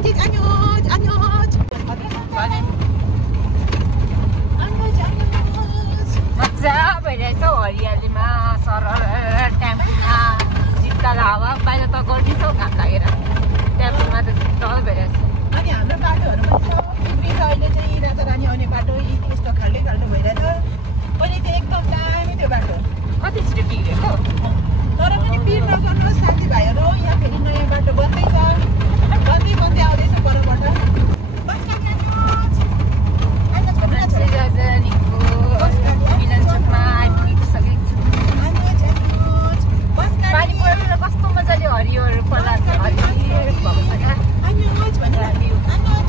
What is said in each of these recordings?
मजा भइरहेछ हौ हरियालीमा सरर ट्याम्पूमा शीतल हावा बाहिर त गर्दैछौ घाम लागेर ट्याम्पूमा त शीतल भइरहेछ। अनि हाम्रो बाटोहरू पनि अहिले चाहिँ राजा रानी आउने बाटो यस्तो खाल्डै खाल्डो भइरहेछ। अहिले चाहिँ एकदम दामी त्यो बाटो कति छिटो बिग्रेको तर पनि पिर नगर्नुहोस् साथीभाइहरू। यहाँ फेरि नयाँ बाटो बन्दैछ बन्दै आउँदैछ परबाट। पानी परेर कस्तो मजाले हरियोहरू पलाएको छ हरियो भएको छ क्या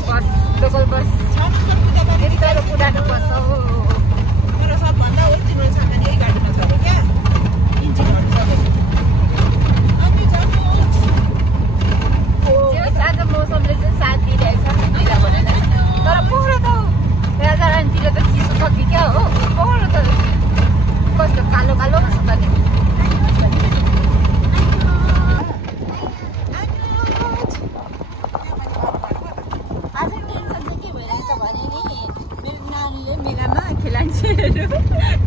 बस लोकल बस यस्तो पुरानो बस हो। तर सबभन्दा ओरिजिनल छ भने यही गाडीमा छ क्या इन्जिनहरू सबै। आज मौसमले चाहिँ साथ दिइरहेछ ढिला भनेर तर पोहोर त राजा रानीतिर त चिसो सक्यो क्या हो। पोहोर त कस्तो कालो कालो छ त नि।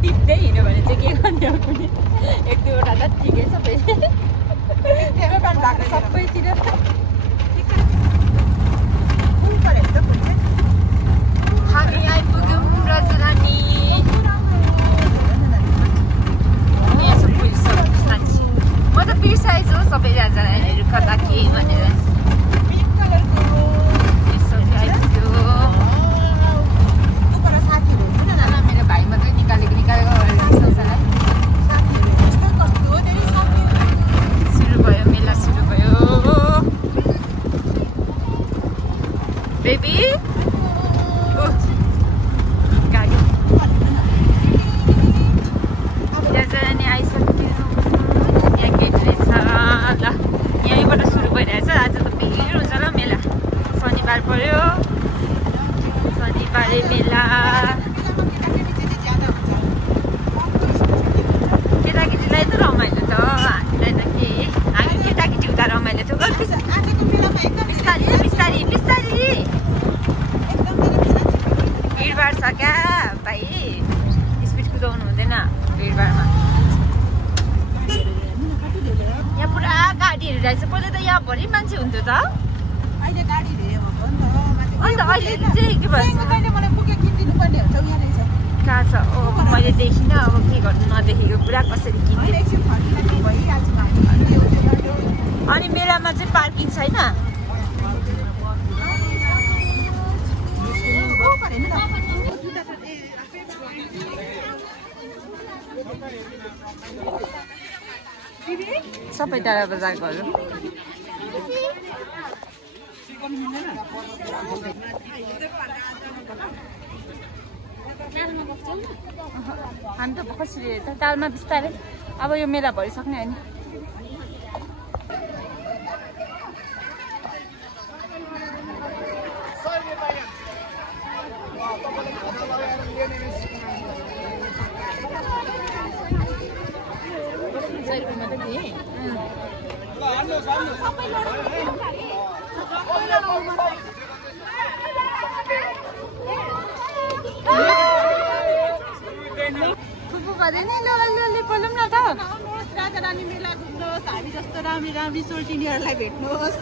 टिप्दै हिँड्यो भने चाहिँ के गर्ने हो कुनै एक दुईवटा त ठिकै छ फेरि सबैतिर हामी आइपुग्यौँ राजधानी। यहाँसम्म पुगिसक्यो साँच्ची म त बिर्साएछु हो सबै राजधानीहरू कता के भनेर। Baby, गाडी राजधानी आइसक्यो। यहाँ गेट रहेछ ल यहीँबाट सुरु भइरहेछ। आज त भिड हुन्छ ल मेला शनिबार पर्यो शनिबारे मेला। केटाकेटीलाई त रमाइलो त हामीलाई त के हामी केटाकेटी हुँदा रमाइलो थियो। बिस्तारी बिस्तारी बिस्तारी भिडभाड छ क्या भाइ स्पिड कुदाउनु हुँदैन भिडभाडमा। यहाँ पुरा गाडीहरू रहेछ। पहिला त यहाँ भरि मान्छे हुन्थ्यो त अहिले गाडी धेरै भएको नि त। अन्त अहिले चाहिँ के भन्छ मलाई पुगे किनिदिनु पर्ने हुन्छ यहाँ रहेछ। कहाँ छ ओ मैले देखिनँ अब के गर्नु नदेखेको पुरा कसरी किन्ने। अनि मेलामा चाहिँ पार्किङ छैन। सबै टाढा बजारकोहरू हामी त कसरी तालमा बिस्तारै अब यो मेला भइसक्ने हो नि। राजा रानी मेला घुम्नुहोस्। हामी जस्तो राम्री राम्री सोल्टिनीहरूलाई भेट्नुहोस्।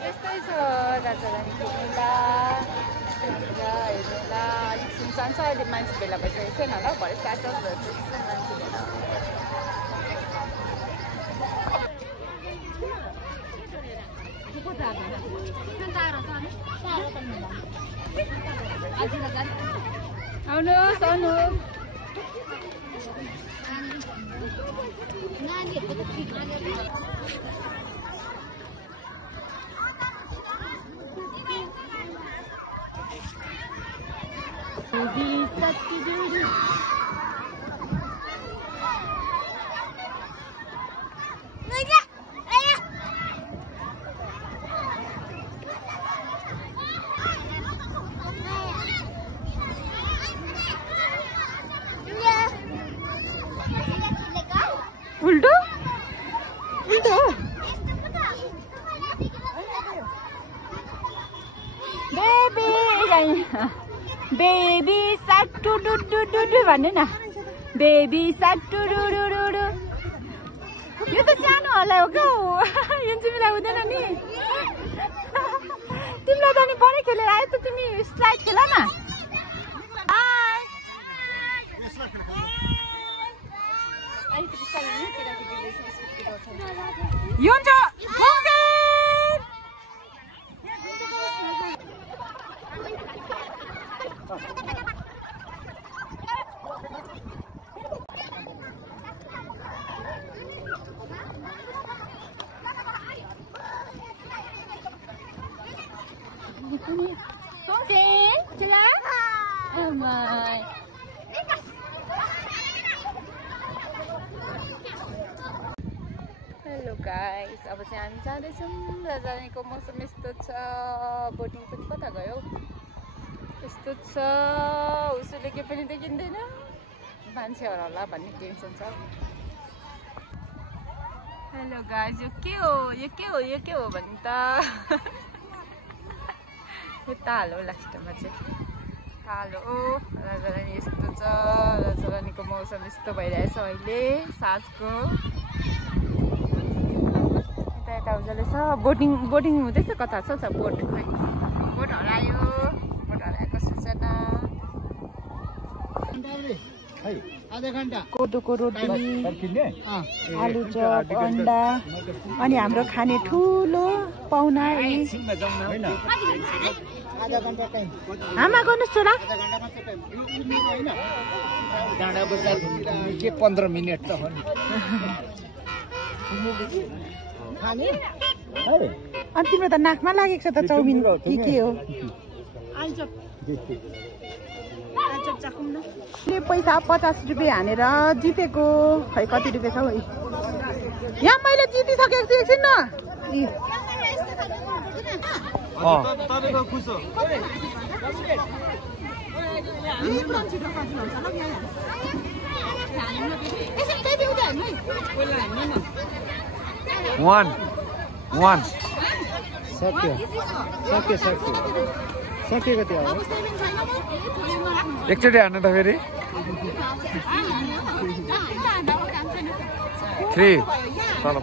यस्तै छ राजारानीको मेला हेर्नुला अलिक सुनसान छ। अहिले मान्छे भेला भइसकेको छैन होला भरे 7-10 बजे मान्छे भेला। आउनुहोस् आउनुहोस् उल्टो उल्टो बेबी बेबी साक टु डु डु डु डु भन्नु न बेबी साक टु डु डु डु डु यो त सानो होला हो क्या यो तिमीलाई हुँदैन नि तिमीलाई त नि परै खेलेर आयो त तिमी स्लाइड खेल न यो हुन्छ हेलो गाइस अब चाहिँ हामी जाँदैछौँ र जानेको मौसम यस्तो छ बोटिङ पनि कता गयो यस्तो छ उसले के पनि देखिँदैन मान्छेहरू होला भन्ने टेन्सन छ हेलो गाइस यो के हो भन्नु त यो ताल हो लास्टमा चाहिँ ताल हो राजारानी यस्तो छ राजारानीको मौसम यस्तो भइरहेछ अहिले साँझको यता उजाले छ बोटिङ हुँदैछ कता छ बोट खै बोट हराएको सूचना कोदोको रोटी आलु चप अन्डा अनि हाम्रो खाने ठुलो पाहुना आमा गर्नुहोस् छोरा 15 मिनट त हो नि अनि तिम्रो त नाकमा लागेको छ त चाउमिन के हो पैसा 50 रुपियाँ हानेर जितेको खै कति रुपियाँ छ है यहाँ मैले जितिसकेको छु एकछिन न One. सकिएको थियो एकचोटि हान्नु त फेरि 3 तल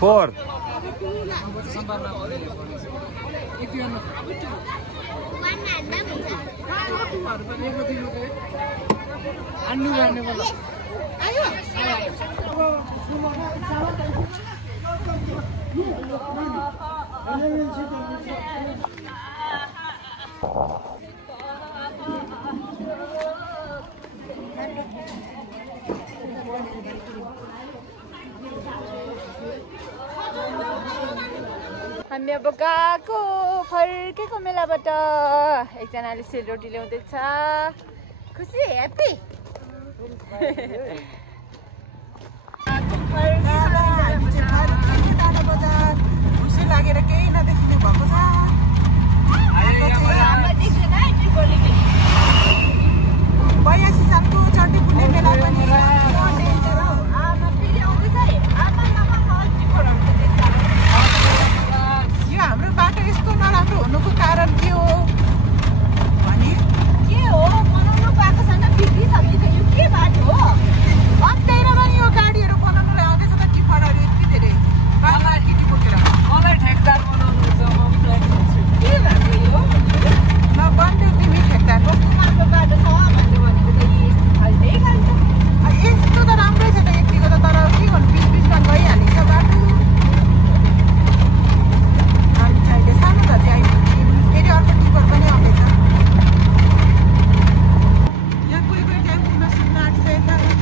4 हामी अब गएको फर्केको मेलाबाट एकजनाले सेलरोटी ल्याउँदैछ खुसी ह्याप्पी खुसी लागेर केही नदेखिने भएको छ 82 सालको चट्टी पुण्य मेला पनि यो हाम्रो बाटो यस्तो नराम्रो हुनुको कारण के हो भने के हो बनाउनु पाएको छैन बिग्रिसकेछ यो के बाटो हो भन्दैन पनि यो गाडीहरू बनाउनु आउँदैछ त टिपरहरू यति धेरै बाला किटी बोकेर मलाई ठेकदार बनाउनु छ म के भएको यो न बन्दै तिमी ठेकदार हो राम्रो बाटो छ भन्ने भनेको त यस्तो त राम्रै छ त यतिको त तर के गर्नु बिचमा गइहालिन्छ बाटो सानो त चाहिँ फेरि अर्को टिपर पनि आउँदैछ यहाँ कोही टाइम तिम्रो सुन्न आँटिसकेको छ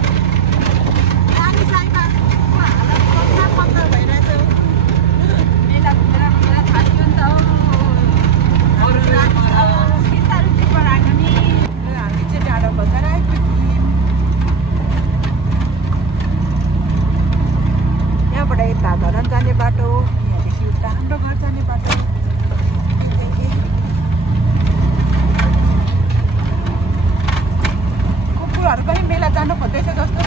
नानी साइमा पत्ता भइरहेछ मेला घुमेर थाक्यो नि त के साह्रो टिपर आएको नि हामी चाहिँ डाँडो बजार आएको यहाँबाट यता धरान जाने बाटो यहाँदेखि उता हाम्रो घर जाने बाटो अरूहरू पनि मेला जानु खोज्दैछ जस्तो